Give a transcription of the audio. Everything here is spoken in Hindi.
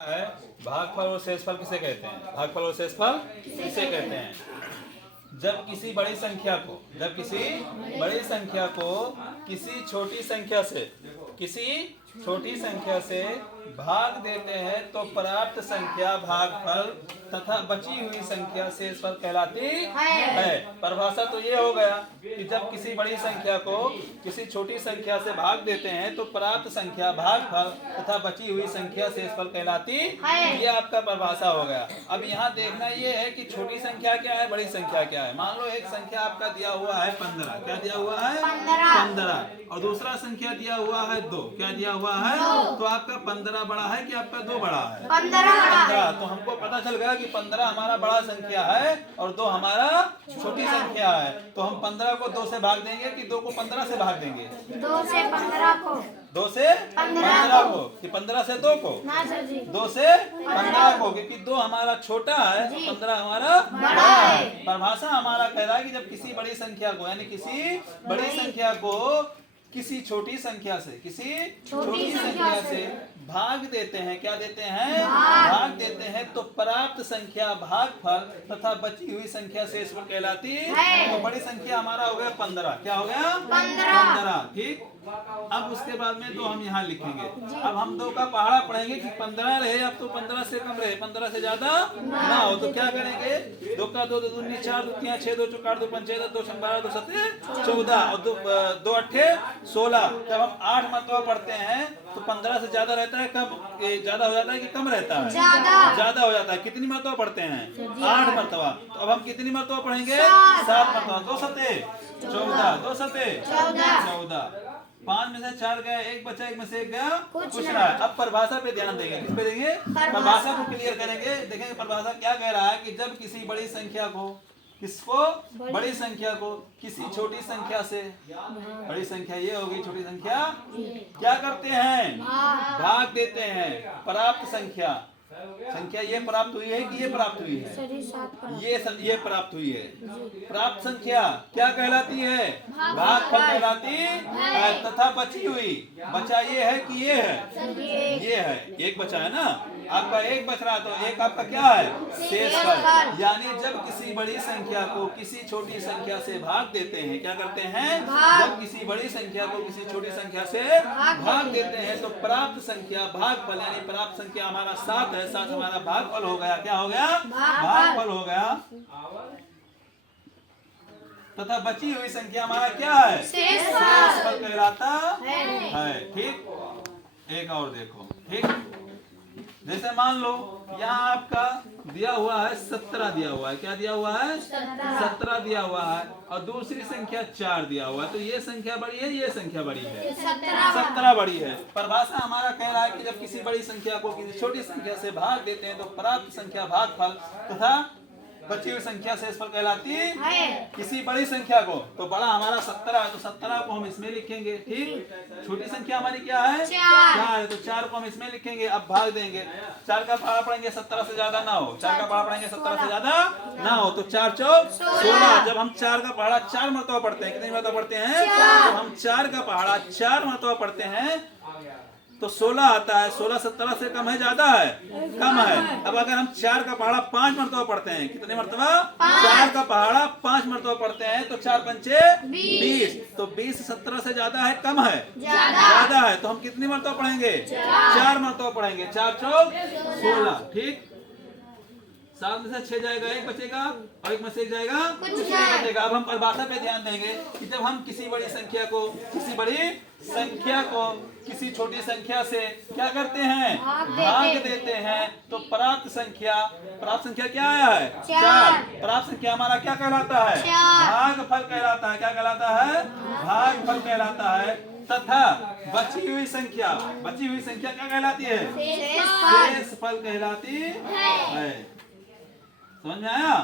है भागफल और शेषफल किसे कहते हैं? भागफल और शेषफल किसे कहते हैं? जब किसी बड़ी संख्या को किसी छोटी संख्या से भाग देते हैं तो प्राप्त संख्या भागफल तथा बची हुई संख्या शेषफल कहलाती है। परिभाषा तो ये हो गया कि जब किसी बड़ी संख्या को किसी छोटी संख्या से भाग देते हैं तो प्राप्त संख्या भागफल तथा बची हुई संख्या शेषफल कहलाती है। ये आपका परिभाषा हो गया। अब यहाँ देखना ये है कि छोटी संख्या क्या है, बड़ी संख्या क्या है। मान लो एक संख्या आपका दिया हुआ है 15। क्या दिया हुआ है? 15। और दूसरा संख्या दिया हुआ है 2। क्या दिया हुआ है? तो आपका 15 बड़ा है कि आपका 2 बड़ा है? 15। तो हमको पता चल गया कि 15 हमारा बड़ा संख्या है और 2 हमारा छोटी संख्या है। तो हम 15 को 2 से भाग देंगे कि 2 को 15 से भाग देंगे? 2 से 15 को। 2 से 15 को कि 15 से 2 को? 2 से 15 को, क्योंकि 2 हमारा छोटा है, 15 हमारा बड़ा है। परिभाषा हमारा कह रहा है कि जब किसी बड़ी संख्या को यानी किसी बड़ी संख्या को किसी छोटी संख्या से भाग देते हैं, क्या देते हैं? भाग देते हैं तो प्राप्त संख्या भागफल तथा बची हुई संख्या शेषफल कहलाती है। तो बड़ी संख्या हमारा हो गया 15। क्या हो गया? 15। ठीक। अब उसके बाद में तो हम यहाँ लिखेंगे। अब हम 2 का पहाड़ा पढ़ेंगे कि 15 रहे, अब तो 15 से कम रहे, 15 से ज्यादा ना हो। तो क्या करेंगे? 2 का 2 2 दूनी 4 2 3 6 2 4 2 5 6 2 6 12 2 7 14 और 2 8 16। जब हम 8 मरतबा पढ़ते हैं तो 15 से ज्यादा रहता है, कम ज्यादा हो जाता है कि कम रहता है? ज्यादा हो जाता है। कितनी मरतबा पढ़ते हैं? 8 मरतबा। तो अब हम कितनी मरतबा पढ़ेंगे? 7 मरतबा। 2 7 14 2 7 14। 5 में से 4 गया, 1 बचा, 1 में से 1 गया, कुछ रहा है। अब परिभाषा पे ध्यान देंगे। किस पे देंगे? परिभाषा को क्लियर करेंगे। देखेंगे परिभाषा क्या कह रहा है कि जब किसी बड़ी संख्या को बड़ी संख्या को किसी छोटी संख्या से, बड़ी संख्या ये होगी, छोटी संख्या क्या करते हैं? भाग देते हैं। प्राप्त संख्या ये प्राप्त हुई है कि ये प्राप्त हुई है? ये प्राप्त हुई है। प्राप्त संख्या क्या कहलाती है? भागफल कहलाती है। तथा बची हुई, बचा ये है कि ये है? ये है। एक बचा है ना, आपका एक बच रहा, तो एक आपका क्या है? शेषफल। यानी जब किसी बड़ी संख्या को किसी छोटी संख्या से भाग देते हैं, क्या करते हैं? जब किसी बड़ी संख्या को किसी छोटी संख्या से भाग देते हैं तो प्राप्त संख्या भागफल, यानी प्राप्त संख्या हमारा 7 है, 7 हमारा भागफल हो गया। क्या हो गया? भागफल हो गया। तथा बची हुई संख्या हमारा क्या है? शेषफल कहलाता है। ठीक। एक और देखो। ठीक। जैसे मान लो यहाँ आपका दिया हुआ है 17 दिया हुआ है। क्या दिया हुआ है? 17 दिया हुआ है और दूसरी संख्या 4 दिया हुआ है। तो ये संख्या बड़ी है, ये संख्या बड़ी है? 17 बड़ी है। परिभाषा हमारा कह रहा है कि जब किसी बड़ी संख्या को किसी छोटी संख्या से भाग देते हैं तो प्राप्त संख्या भागफल तथा बची हुई संख्या शेषफल कहलाती है। किसी बड़ी संख्या को, तो बड़ा हमारा 17 है तो 17 को हम इसमें लिखेंगे। ठीक। छोटी संख्या हमारी क्या है? 4 है, तो 4 को हम इसमें लिखेंगे। अब भाग देंगे। 4 का पहाड़ा पढ़ेंगे 17 से ज्यादा ना हो। 4 का पहाड़ा पढ़ेंगे 17 से ज्यादा ना हो। तो 4 चौक 16। जब हम 4 का पहाड़ा 4 मरतबा पढ़ते हैं, कितनी मरतबा पढ़ते हैं? तो हम 4 का पहाड़ा 4 मरतबा पढ़ते हैं तो 16 आता है। 16 17 से कम है, ज्यादा है? कम है। अब अगर हम 4 का पहाड़ा 5 मरतबा पढ़ते हैं, कितने मरतबा? 4 का पहाड़ा 5 मरतबा पढ़ते हैं तो 4 पंचे 20। तो 20 17 से ज्यादा है, कम है? ज्यादा है। तो हम कितनी मरतबा पढ़ेंगे? 4 मरतबा पढ़ेंगे। 4 चौक 16। ठीक। 7 में से 6 जाएगा, 1 बचेगा और 1 में से 1 जाएगा, कुछ नहीं बचेगा। अब हम परिभाषा पे ध्यान देंगे कि जब हम किसी बड़ी संख्या को किसी छोटी संख्या से क्या करते हैं? भाग देते हैं तो प्राप्त संख्या क्या आया है? 4। प्राप्त संख्या हमारा क्या कहलाता है? भागफल कहलाता है। क्या कहलाता है? भागफल कहलाता है। तथा बची हुई संख्या क्या कहलाती है? शेषफल कहलाती है। समझ में आया?